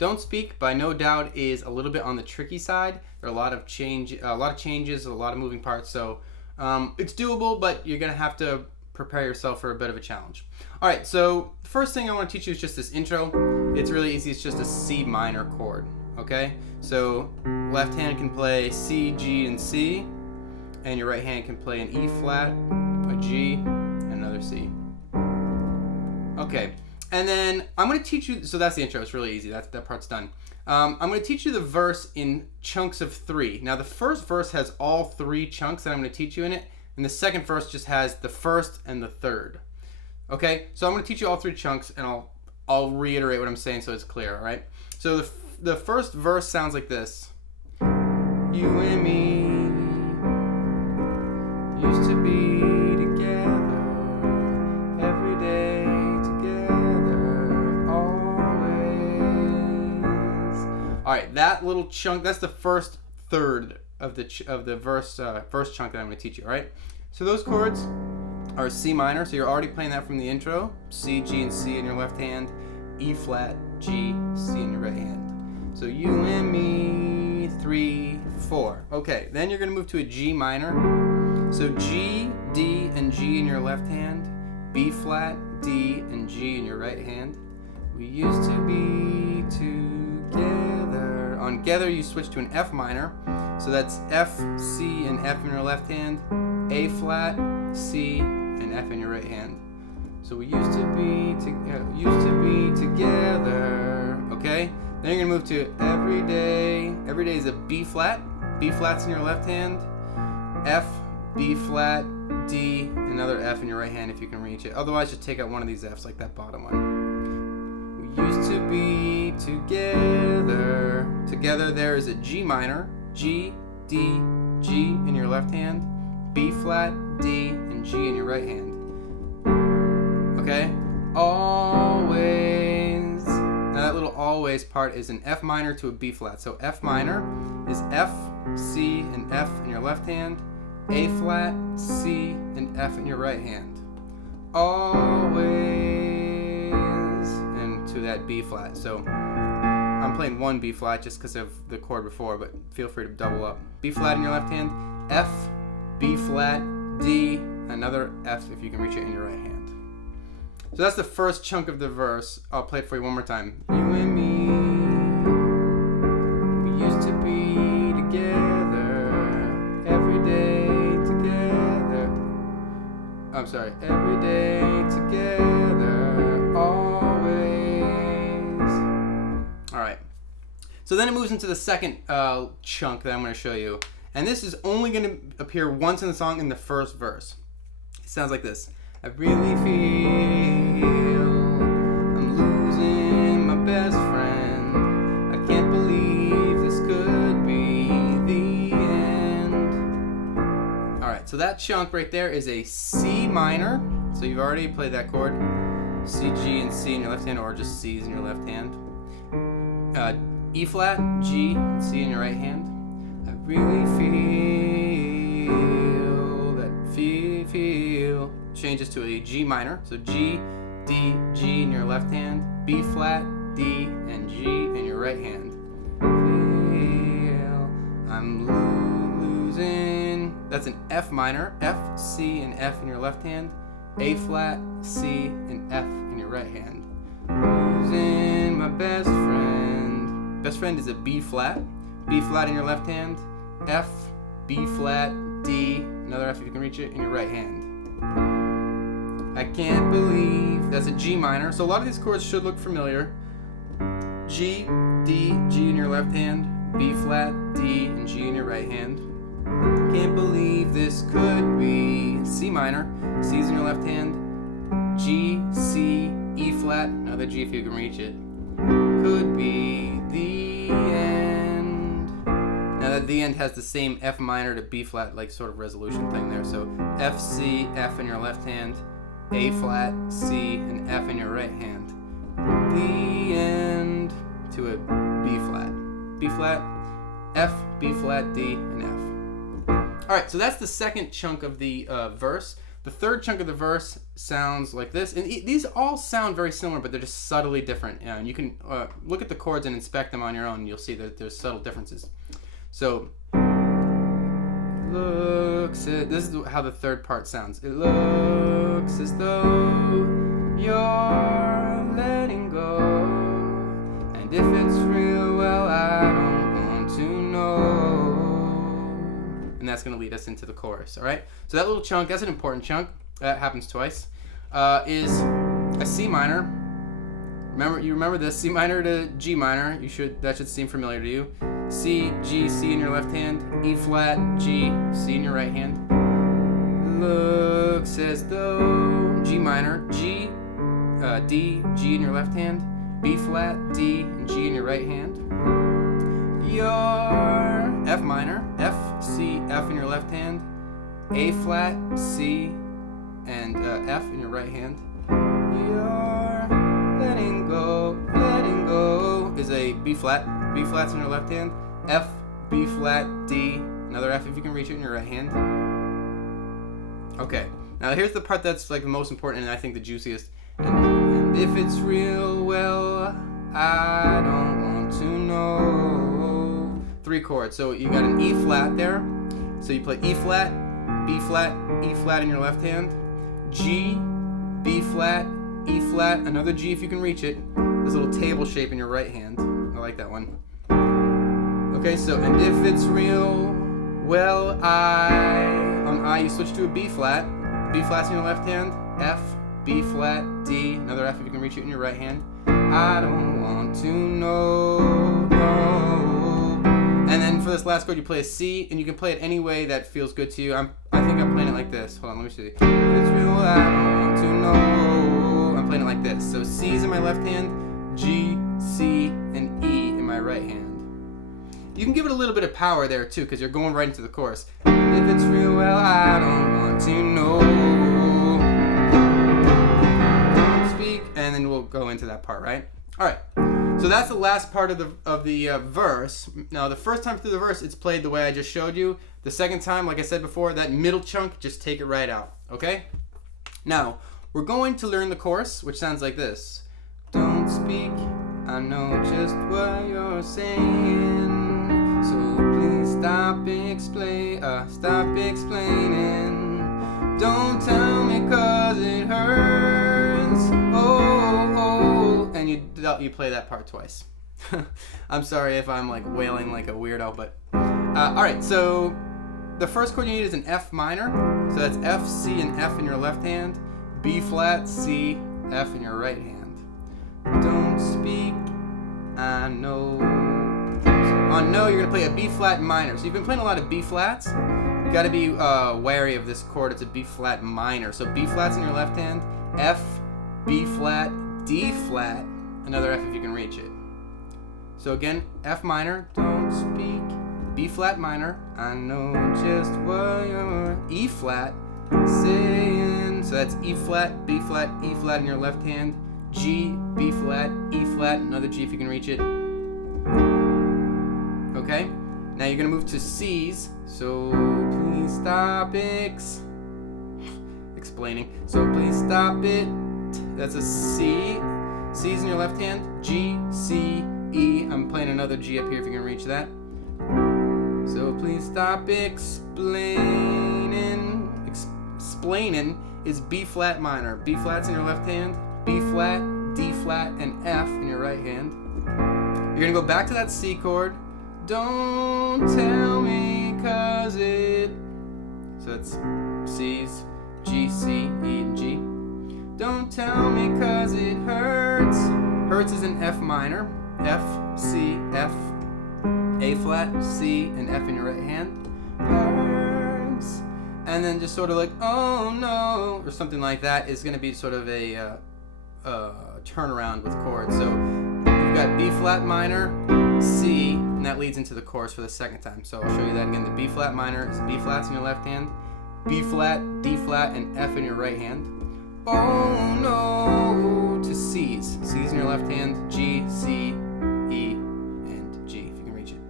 Don't Speak by No Doubt is a little bit on the tricky side. There are a lot of changes, a lot of moving parts. So it's doable, but you're gonna have to prepare yourself for a bit of a challenge. All right, so the first thing I want to teach you is just this intro. It's really easy. It's just a C minor chord. Okay, so left hand can play C, G, and C, and your right hand can play an E flat, a G, and another C. Okay, and then I'm going to teach you, so that's the intro. It's really easy. That part's done. I'm going to teach you the verse in chunks of 3. Now, the first verse has all 3 chunks that I'm going to teach you in it, and the second verse just has the first and the third. Okay, so I'm going to teach you all 3 chunks, and I'll reiterate what I'm saying so it's clear, all right? So the first verse sounds like this. You and me used to be together, every day together, always. All right, that little chunk, that's the first third of the verse first chunk that I'm going to teach you, all right? So those chords are C minor, so you're already playing that from the intro. C, G, and C in your left hand, E flat, G, C in your right hand. So you and me, 3, 4. Okay, then you're going to move to a G minor. So G, D, and G in your left hand, B flat, D, and G in your right hand. We used to be together. On together, you switch to an F minor. So that's F, C, and F in your left hand, A flat, C, and F in your right hand. So we used to be together. Okay. Then you're gonna move to every day. Every day is a B flat. B flat's in your left hand. F, B flat, D, another F in your right hand if you can reach it. Otherwise, just take out one of these Fs, like that bottom one. We used to be together. Together there is a G minor. G, D, G in your left hand. B flat, D, and G in your right hand. Okay? Always. Now that little always part is an F minor to a B flat. So F minor is F, C, and F in your left hand, A flat, C, and F in your right hand. Always. And to that B flat. So I'm playing one B flat just because of the chord before, but feel free to double up. B flat in your left hand, F, B flat, D, another F if you can reach it in your right hand. So that's the first chunk of the verse. I'll play it for you one more time. You and me, we used to be together, every day together. I'm sorry, every day together, always. All right. So then it moves into the second chunk that I'm going to show you. And this is only going to appear once in the song in the first verse. It sounds like this. I really feel I'm losing my best friend. I can't believe this could be the end. Alright, so that chunk right there is a C minor. So you've already played that chord. C, G, and C in your left hand, or just C's in your left hand. E flat, G, and C in your right hand. I really feel that feel. Changes to a G minor. So G, D, G in your left hand, B flat, D, and G in your right hand. Feel I'm losing. That's an F minor. F, C, and F in your left hand, A flat, C, and F in your right hand. Losing my best friend. Best friend is a B flat. B flat in your left hand, F, B flat, D, another F if you can reach it in your right hand. I can't believe, that's a G minor. So a lot of these chords should look familiar. G, D, G in your left hand, B flat, D, and G in your right hand. Can't believe this could be C minor. C's in your left hand, G, C, E flat, another G if you can reach it. Could be the end. Now that the end has the same F minor to B flat, like sort of resolution thing there. So F, C, F in your left hand, A flat, C, and F in your right hand. The end to a B flat. B flat, F, B flat, D, and F. Alright, so that's the second chunk of the verse. The third chunk of the verse sounds like this. And these all sound very similar, but they're just subtly different. And you can look at the chords and inspect them on your own. And you'll see that there's subtle differences. So, this is how the third part sounds. It looks as though you're letting go. And if it's real, well, I don't want to know. And that's going to lead us into the chorus, all right? So that little chunk, that's an important chunk. That happens twice. Is a C minor. Remember this, C minor to G minor. That should seem familiar to you. C, G, C in your left hand. E flat, G, C in your right hand. Looks as though G minor, G, D, G in your left hand. B flat, D, and G in your right hand. Your F minor, F, C, F in your left hand. A flat, C, and F in your right hand. You're letting go is a B flat. B flat's in your left hand. F, B flat, D, another F if you can reach it in your right hand. Okay, now here's the part that's like the most important and I think the juiciest. And if it's real, well, I don't want to know. 3 chords. So you got an E flat there. So you play E flat, B flat, E flat in your left hand. G, B flat, E flat, another G if you can reach it. This little table shape in your right hand. I like that one. Okay, so and if it's real, well, on I you switch to a B flat. B flat's in your left hand. F, B flat, D, another F if you can reach it in your right hand. I don't want to know, no. And then for this last chord you play a C, and you can play it any way that feels good to you. I think I'm playing it like this. Hold on, let me see. If it's real, I don't want to know. I'm playing it like this. So C's in my left hand, G, C, and E in my right hand. You can give it a little bit of power there too, because you're going right into the chorus. If it's real, well, I don't want to know. Don't speak, and then we'll go into that part, right? All right. So that's the last part of the verse. Now, the first time through the verse, it's played the way I just showed you. The second time, like I said before, that middle chunk, just take it right out, okay? Now, we're going to learn the chorus, which sounds like this. Don't speak, I know just what you're saying. So please stop explaining. Don't tell me 'cause it hurts. Oh. And you play that part twice. I'm sorry if I'm like wailing like a weirdo, but all right. So the first chord you need is an F minor. So that's F, C, and F in your left hand. B flat, C, F in your right hand. Don't speak, I know. On no, you're gonna play a B flat minor. So you've been playing a lot of B flats. You gotta be wary of this chord. It's a B flat minor. So B flat's in your left hand. F, B flat, D flat, another F if you can reach it. So again, F minor, don't speak. B flat minor, I know just what you're. E flat, saying. So that's E flat, B flat, E flat in your left hand. G, B flat, E flat, another G if you can reach it. Okay, now you're gonna move to C's. So please stop explaining. So please stop it. That's a C. C's in your left hand. G, C, E. I'm playing another G up here if you can reach that. So please stop explaining. Explaining is B flat minor. B flat's in your left hand. B flat, D flat, and F in your right hand. You're gonna go back to that C chord. Don't tell me 'cause it. So that's C's, G, C, E, and G. Don't tell me 'cause it hurts. Hurts is an F minor. F, C, F, A flat, C, and F in your right hand. Hurts. And then just sort of like, oh no, or something like that is going to be sort of a turnaround with chords. So you've got B flat minor, C, and that leads into the chorus for the second time. So I'll show you that again. The B flat minor is B flats in your left hand, B flat, D flat, and F in your right hand. Oh no, to C's. C's in your left hand, G, C, E, and G if you can reach it.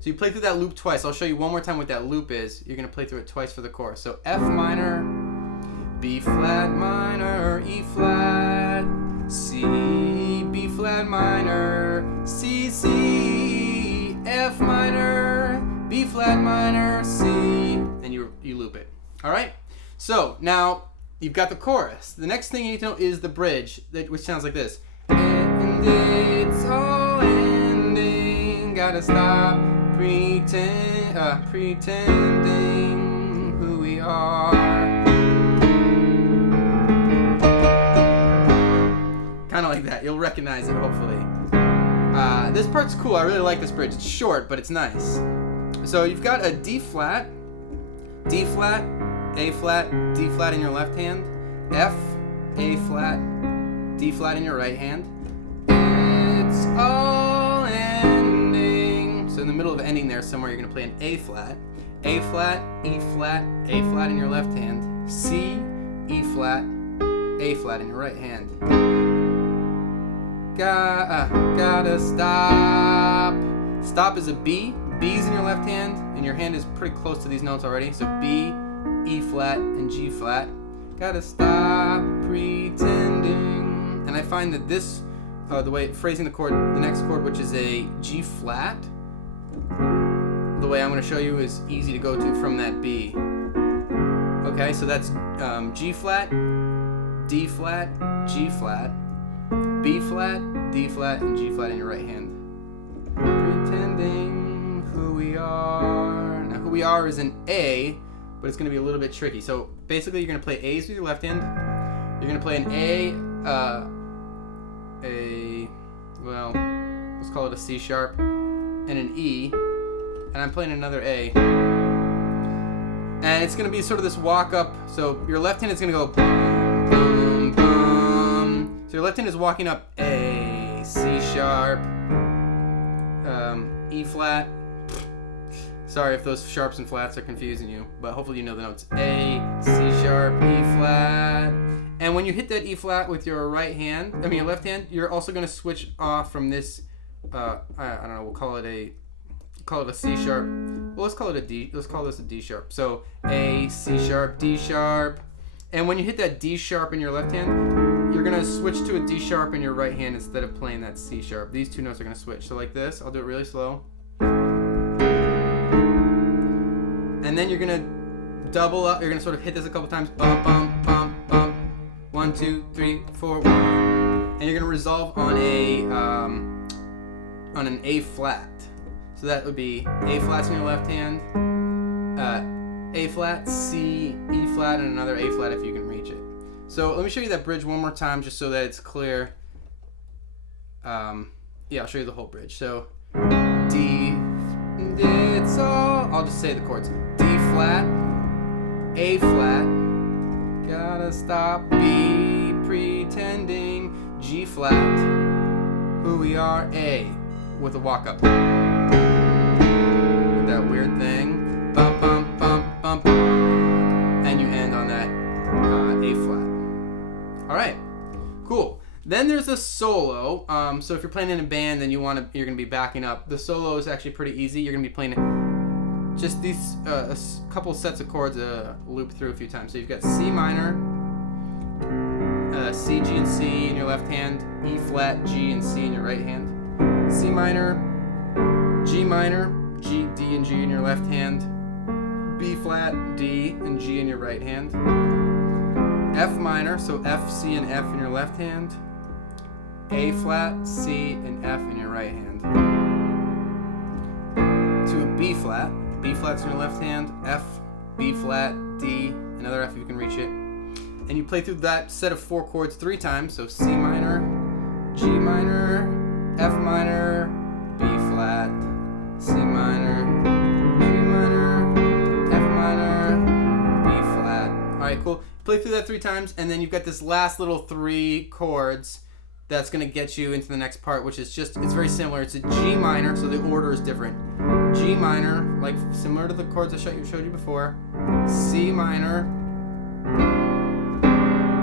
So you play through that loop twice. I'll show you one more time what that loop is. You're going to play through it twice for the chorus. So F minor, B B flat minor, E flat, C, B flat minor, C, C, F minor, B flat minor, C, and you loop it. All right? So now you've got the chorus. The next thing you need to know is the bridge, which sounds like this. And it's all ending, gotta stop pretending who we are. Kind of like that. You'll recognize it, hopefully. This part's cool. I really like this bridge. It's short, but it's nice. So you've got a D flat, D flat, A flat, D flat in your left hand, F, A flat, D flat in your right hand. It's all ending. So in the middle of ending there somewhere, you're going to play an A flat, E flat, A flat in your left hand, C, E flat, A flat in your right hand. Gotta stop. Stop is a B. B's in your left hand, and your hand is pretty close to these notes already. So B, E flat, and G flat. Gotta stop pretending. And I find that this, the way phrasing the chord, the next chord, which is a G flat, the way I'm going to show you is easy to go to from that B. Okay, so that's G flat, D flat, G flat, B flat, D flat, and G flat in your right hand. Pretending who we are. Now, who we are is an A, but it's going to be a little bit tricky. So basically, you're going to play A's with your left hand. You're going to play an well, let's call it a C sharp, and an E, and I'm playing another A. And it's going to be sort of this walk up. So your left hand is going to go bum, bum, bum. So your left hand is walking up A, C sharp, E flat. Sorry if those sharps and flats are confusing you, but hopefully you know the notes. A, C sharp, E flat. And when you hit that E flat with your your left hand, you're also going to switch off from this, I don't know, we'll call it a C sharp. Well, let's call it a D. Let's call this a D sharp. So A, C sharp, D sharp. And when you hit that D sharp in your left hand, you're going to switch to a D sharp in your right hand instead of playing that C sharp. These two notes are going to switch. So like this, I'll do it really slow. And then you're going to double up. You're going to sort of hit this a couple times. Bump, bump, bump, bump. 1, 2, 3, 4, 1. And you're going to resolve on an A flat. So that would be A flat's in your left hand, A flat, C, E flat, and another A flat if you can reach it. So let me show you that bridge one more time just so that it's clear. Yeah, I'll show you the whole bridge. So D, it's all, I'll just say the chords. D flat, A flat, gotta stop, B, pretending, G flat, who we are, A, with a walk up. With that weird thing, bump, bump, bump, bump, and you end on that A flat. All right, cool. Then there's a solo. So if you're playing in a band, then you're gonna be backing up. The solo is actually pretty easy. You're gonna be playing just these a couple sets of chords loop through a few times. So you've got C minor, C, G, and C in your left hand, E flat, G, and C in your right hand, C minor, G, G, D, and G in your left hand, B flat, D, and G in your right hand, F minor, so F, C, and F in your left hand, A flat, C, and F in your right hand, to a B flat. B flat's in your left hand, F, B flat, D, another F if you can reach it. And you play through that set of 4 chords 3 times, so C minor, G minor, F minor, B flat, C minor, G minor, F minor, B flat. Alright, cool. Play through that 3 times, and then you've got this last little 3 chords that's going to get you into the next part, which is it's very similar. It's a G minor, so the order is different. G minor, like similar to the chords I showed you before. C minor.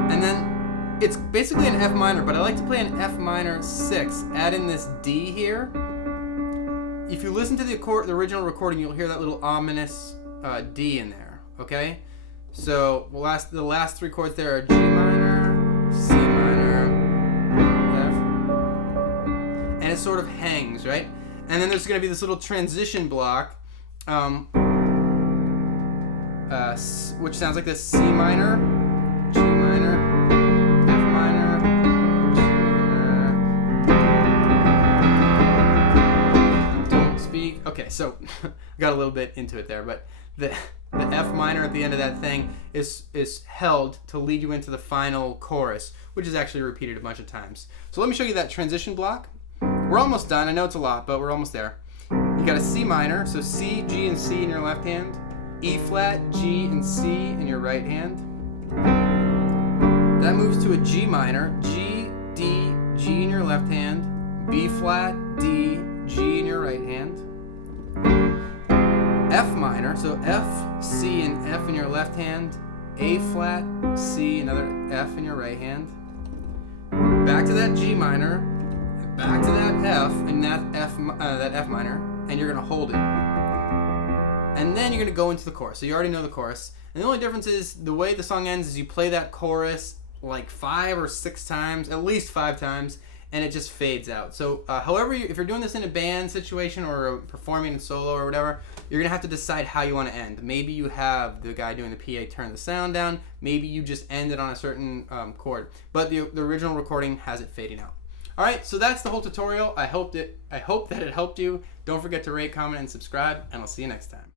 And then it's basically an F minor, but I like to play an F minor 6. Add in this D here. If you listen to the original recording, you'll hear that little ominous D in there, okay? So the last three chords there are G minor, C minor, F, and it sort of hangs, right? And then there's going to be this little transition block, which sounds like this: C minor, G minor, F minor, G minor. Don't speak. Okay, so I got a little bit into it there, but the F minor at the end of that thing is held to lead you into the final chorus, which is actually repeated a bunch of times. So let me show you that transition block. We're almost done. I know it's a lot, but we're almost there. You got a C minor, so C, G, and C in your left hand. E flat, G, and C in your right hand. That moves to a G minor, G, D, G in your left hand. B flat, D, G in your right hand. F minor, so F, C, and F in your left hand. A flat, C, another F in your right hand. Back to that G minor, back to that F, and that F minor, and you're gonna hold it. And then you're gonna go into the chorus. So you already know the chorus. And the only difference is the way the song ends is you play that chorus like 5 or 6 times, at least 5 times, and it just fades out. So if you're doing this in a band situation or performing in solo or whatever, you're gonna have to decide how you want to end. Maybe you have the guy doing the PA turn the sound down. Maybe you just end it on a certain chord. But the original recording has it fading out. All right, so that's the whole tutorial. I hope that it helped you. Don't forget to rate, comment, and subscribe, and I'll see you next time.